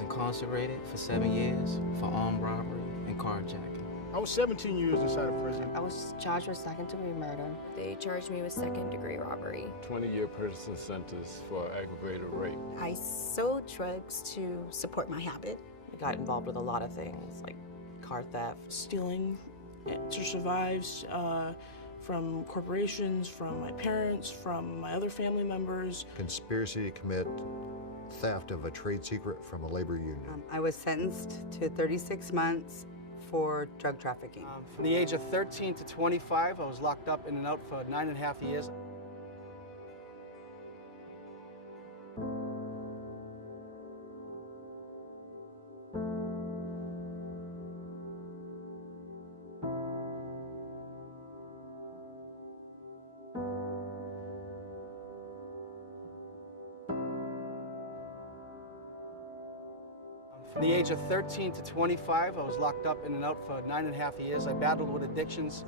was incarcerated for 7 years for armed robbery and carjacking. I was 17 years inside of prison. I was charged with second-degree murder. They charged me with second-degree robbery. 20-year prison sentence for aggravated rape. I sold drugs to support my habit. I got involved with a lot of things, like car theft. Stealing to survive from corporations, from my parents, from my other family members. Conspiracy to commit theft of a trade secret from a labor union. I was sentenced to 36 months for drug trafficking. From the age of 13 to 25, I was locked up in and out for 9.5 years. From the age of 13 to 25, I was locked up in and out for 9.5 years. I battled with addictions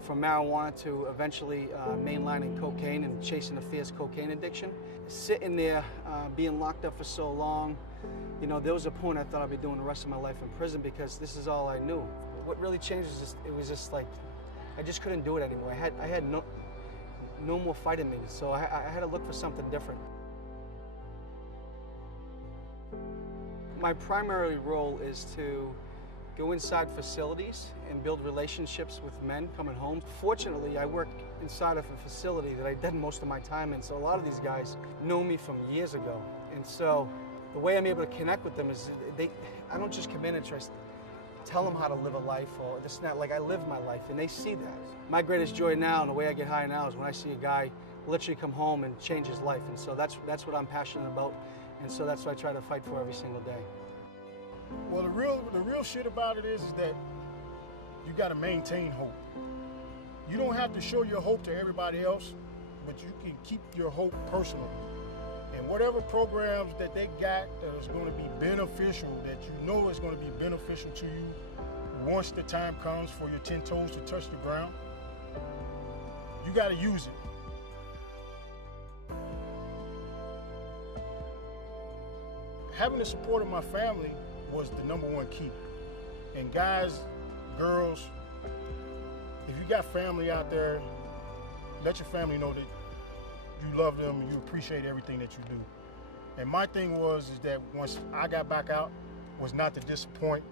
from marijuana to eventually mainlining cocaine and chasing a fierce cocaine addiction. Sitting there, being locked up for so long, you know, there was a point I thought I'd be doing the rest of my life in prison because this is all I knew. What really changed was it was just like, I just couldn't do it anymore. I had no more fight in me, so I had to look for something different. My primary role is to go inside facilities and build relationships with men coming home. Fortunately, I work inside of a facility that I did most of my time in, so a lot of these guys know me from years ago. And so the way I'm able to connect with them is I don't just come in and just tell them how to live a life or this and that. Like, I live my life, and they see that. My greatest joy now and the way I get high now is when I see a guy literally come home and change his life. And so that's what I'm passionate about. And so that's what I try to fight for every single day. Well, the real shit about it is that you got to maintain hope. You don't have to show your hope to everybody else, but you can keep your hope personal. And whatever programs that they got that is going to be beneficial, that you know is going to be beneficial to you once the time comes for your 10 toes to touch the ground, you got to use it. Having the support of my family was the #1 key. And guys, girls, if you got family out there, let your family know that you love them and you appreciate everything that you do. And my thing is that once I got back out, was not to disappoint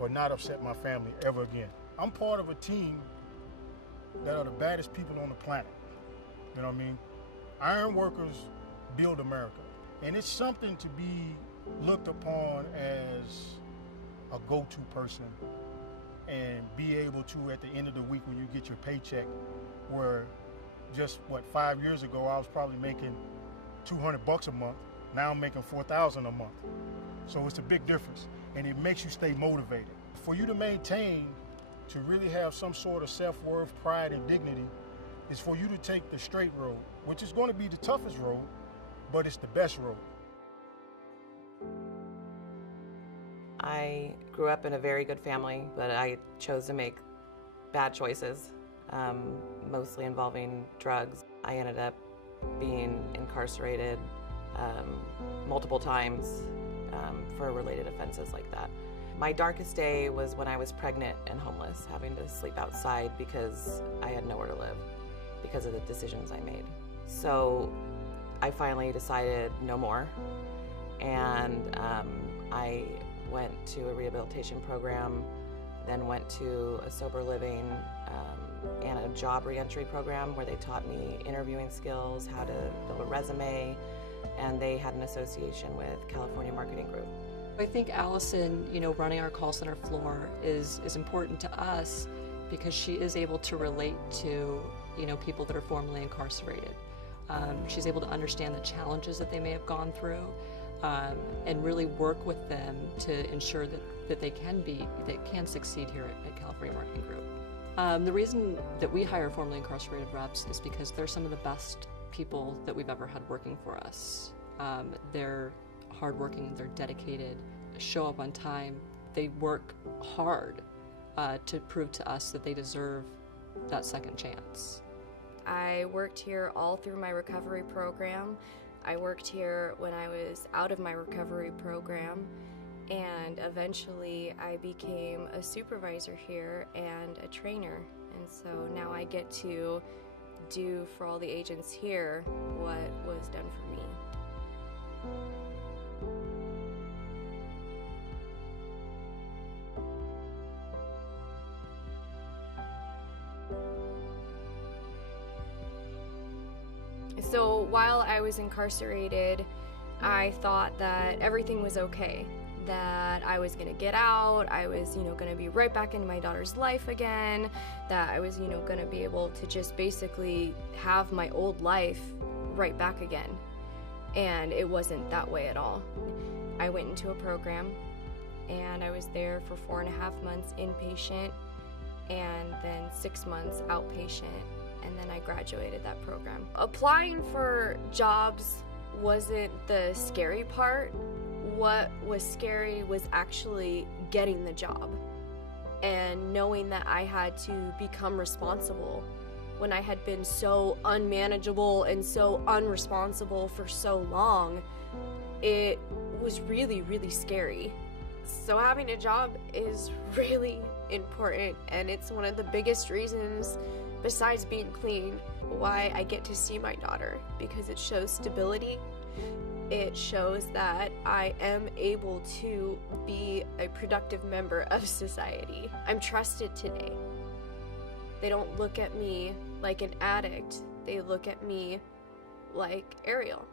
or not upset my family ever again. I'm part of a team that are the baddest people on the planet. You know what I mean? Iron workers build America. And it's something to be looked upon as a go-to person and be able to, at the end of the week when you get your paycheck, where just 5 years ago I was probably making $200 a month, now I'm making $4,000 a month. So it's a big difference, and it makes you stay motivated. For you to maintain, to really have some sort of self-worth, pride, and dignity, is for you to take the straight road, which is going to be the toughest road, but it's the best road. I grew up in a very good family, but I chose to make bad choices, mostly involving drugs. I ended up being incarcerated multiple times for related offenses like that. My darkest day was when I was pregnant and homeless, having to sleep outside because I had nowhere to live because of the decisions I made. So I finally decided no more, and I went to a rehabilitation program, then went to a sober living and a job reentry program where they taught me interviewing skills, how to build a resume, and they had an association with California Marketing Group. I think Allison, running our call center floor is important to us because she is able to relate to, people that are formerly incarcerated. She's able to understand the challenges that they may have gone through, and really work with them to ensure that they can succeed here at California Marketing Group. The reason that we hire formerly incarcerated reps is because they're some of the best people that we've ever had working for us. They're hardworking, they're dedicated, show up on time. They work hard to prove to us that they deserve that second chance. I worked here all through my recovery program. I worked here when I was out of my recovery program, and eventually I became a supervisor here and a trainer. And so now I get to do for all the agents here what was done for me. So while I was incarcerated, I thought that everything was okay, that I was gonna get out, I was, gonna be right back into my daughter's life again, that I was, gonna be able to just basically have my old life right back again. And it wasn't that way at all. I went into a program and I was there for 4.5 months inpatient and then 6 months outpatient, and then I graduated that program. Applying for jobs wasn't the scary part. What was scary was actually getting the job and knowing that I had to become responsible when I had been so unmanageable and so unresponsible for so long. It was really, really scary. So having a job is really important, and it's one of the biggest reasons, besides being clean, why I get to see my daughter, because it shows stability. It shows that I am able to be a productive member of society. I'm trusted today. They don't look at me like an addict. They look at me like Ariel.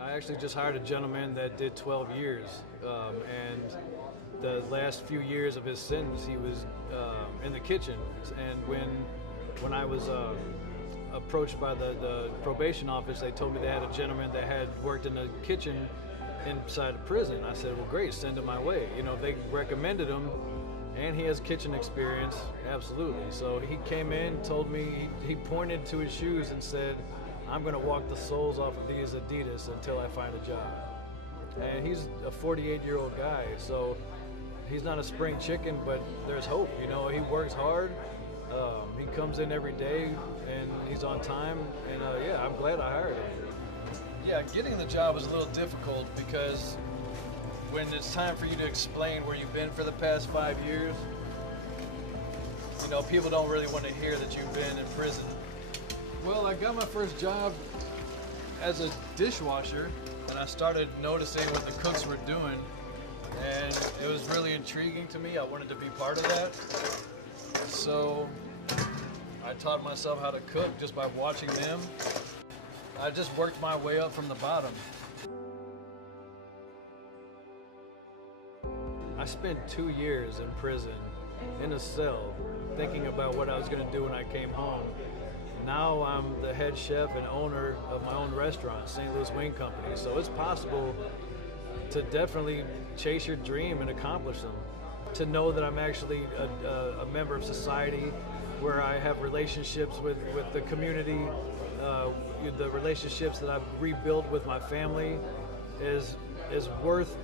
I actually just hired a gentleman that did 12 years, and the last few years of his sentence, he was in the kitchen. And when I was approached by the probation office, they told me they had a gentleman that had worked in the kitchen inside the prison. I said, well, great, send him my way. They recommended him, and he has kitchen experience, absolutely. So he came in, told me, he pointed to his shoes and said, I'm gonna walk the soles off of these Adidas until I find a job. And he's a 48-year-old guy, so he's not a spring chicken, but there's hope. He works hard. He comes in every day and he's on time, and yeah, I'm glad I hired him. Yeah, getting the job is a little difficult because when it's time for you to explain where you've been for the past 5 years, people don't really want to hear that you've been in prison. Well, I got my first job as a dishwasher, and I started noticing what the cooks were doing, and it was really intriguing to me. I wanted to be part of that. So I taught myself how to cook just by watching them. I just worked my way up from the bottom. I spent 2 years in prison, in a cell, thinking about what I was going to do when I came home. Now I'm the head chef and owner of my own restaurant, St. Louis Wing Company. So it's possible to definitely chase your dream and accomplish them. To know that I'm actually a member of society, where I have relationships with the community, the relationships that I've rebuilt with my family is worth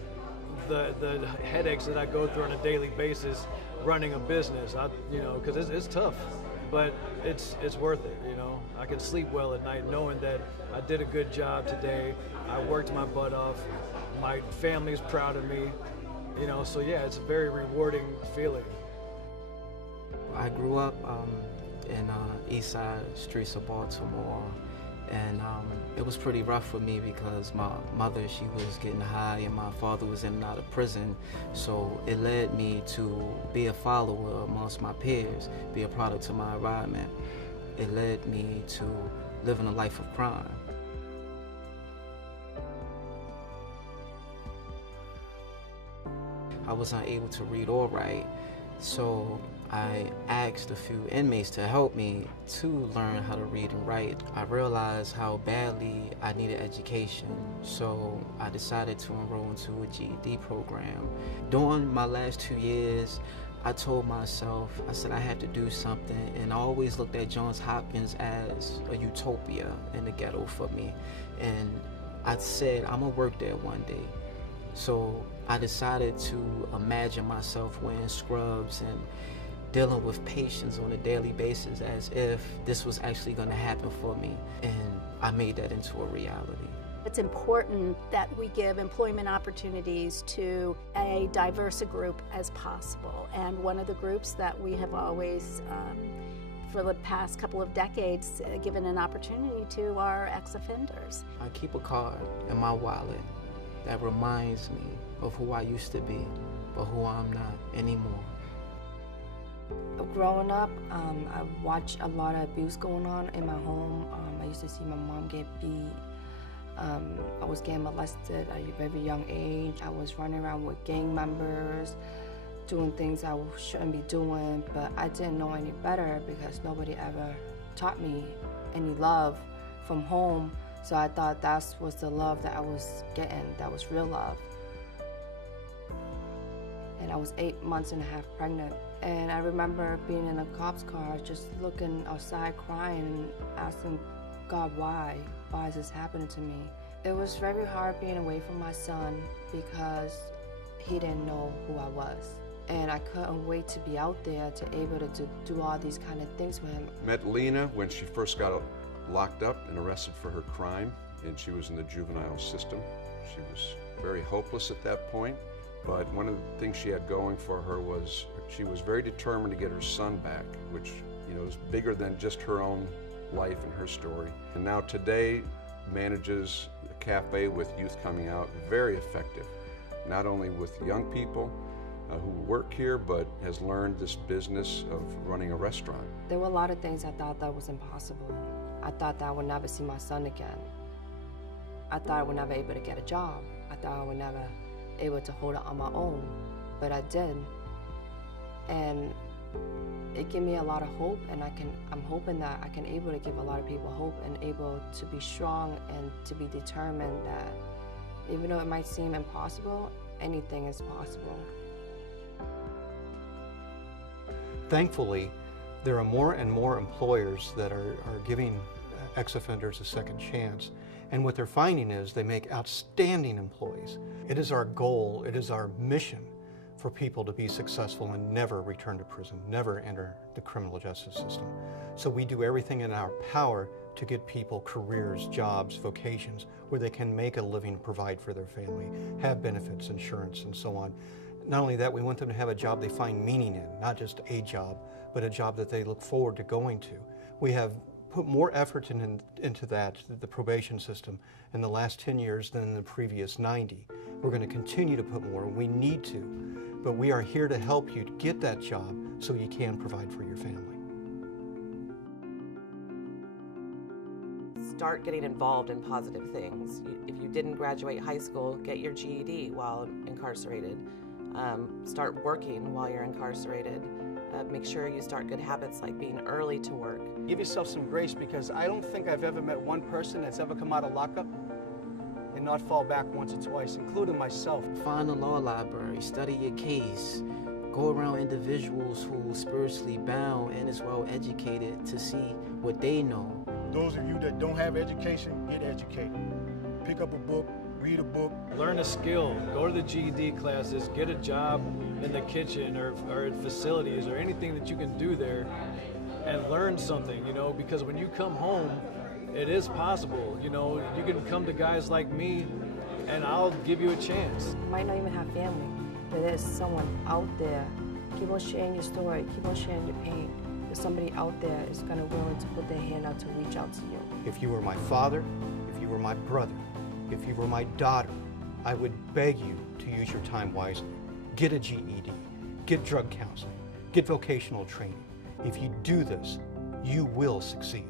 the headaches that I go through on a daily basis running a business. Because it's tough, but it's worth it. I can sleep well at night knowing that I did a good job today. I worked my butt off. My family's proud of me. So yeah, it's a very rewarding feeling. I grew up in east side streets of Baltimore, and it was pretty rough for me because my mother, she was getting high and my father was in and out of prison. So it led me to be a follower amongst my peers, be a product of my environment. It led me to living a life of crime. I was unable to read or write, so I asked a few inmates to help me to learn how to read and write. I realized how badly I needed education, so I decided to enroll into a GED program. During my last 2 years, I told myself, I said I had to do something, and I always looked at Johns Hopkins as a utopia in the ghetto for me. And I said, I'm gonna work there one day. So I decided to imagine myself wearing scrubs and dealing with patients on a daily basis as if this was actually going to happen for me. And I made that into a reality. It's important that we give employment opportunities to a diverse group as possible. And one of the groups that we have always, for the past couple of decades, given an opportunity to are ex-offenders. I keep a card in my wallet that reminds me of who I used to be, but who I'm not anymore. Growing up, I watched a lot of abuse going on in my home. I used to see my mom get beat. I was getting molested at a very young age. I was running around with gang members, doing things I shouldn't be doing, but I didn't know any better because nobody ever taught me any love from home. So I thought that was the love that I was getting, that was real love. And I was 8 months and a half pregnant. And I remember being in a cop's car, just looking outside crying and asking God, why? Why is this happening to me? It was very hard being away from my son because he didn't know who I was. And I couldn't wait to be out there to able to do all these kind of things with him. Met Lena when she first got locked up and arrested for her crime, and she was in the juvenile system. She was very hopeless at that point, but one of the things she had going for her was she was very determined to get her son back, which, you know, is bigger than just her own life and her story. And now today manages a cafe with youth coming out, very effective, not only with young people who work here, but has learned this business of running a restaurant. There were a lot of things I thought that was impossible. I thought that I would never see my son again. I thought I would never be able to get a job. I thought I would never be able to hold it on my own, but I did. And it gave me a lot of hope, and I'm hoping that I can able to give a lot of people hope and able to be strong and to be determined that even though it might seem impossible, anything is possible. Thankfully, there are more and more employers that are giving ex-offenders a second chance. And what they're finding is they make outstanding employees. It is our goal, it is our mission for people to be successful and never return to prison, never enter the criminal justice system. So we do everything in our power to get people careers, jobs, vocations, where they can make a living, provide for their family, have benefits, insurance, and so on. Not only that, we want them to have a job they find meaning in, not just a job, but a job that they look forward to going to. We have put more effort into that, the probation system, in the last 10 years than in the previous 90. We're going to continue to put more, and we need to, but we are here to help you to get that job so you can provide for your family. Start getting involved in positive things. If you didn't graduate high school, get your GED while incarcerated. Start working while you're incarcerated. Make sure you start good habits like being early to work. Give yourself some grace, because I don't think I've ever met one person that's ever come out of lockup and not fall back once or twice, including myself. Find a law library, study your case, go around individuals who are spiritually bound and as well educated to see what they know. Those of you that don't have education, get educated. Pick up a book, read a book. Learn a skill, go to the GED classes, get a job in the kitchen or in facilities or anything that you can do there and learn something, you know, because when you come home, it is possible, you know, you can come to guys like me and I'll give you a chance. You might not even have family, but there's someone out there. Keep on sharing your story, keep on sharing your pain. There's somebody out there is gonna willing to put their hand out to reach out to you. If you were my father, if you were my brother, if you were my daughter, I would beg you to use your time wisely. Get a GED, get drug counseling, get vocational training. If you do this, you will succeed.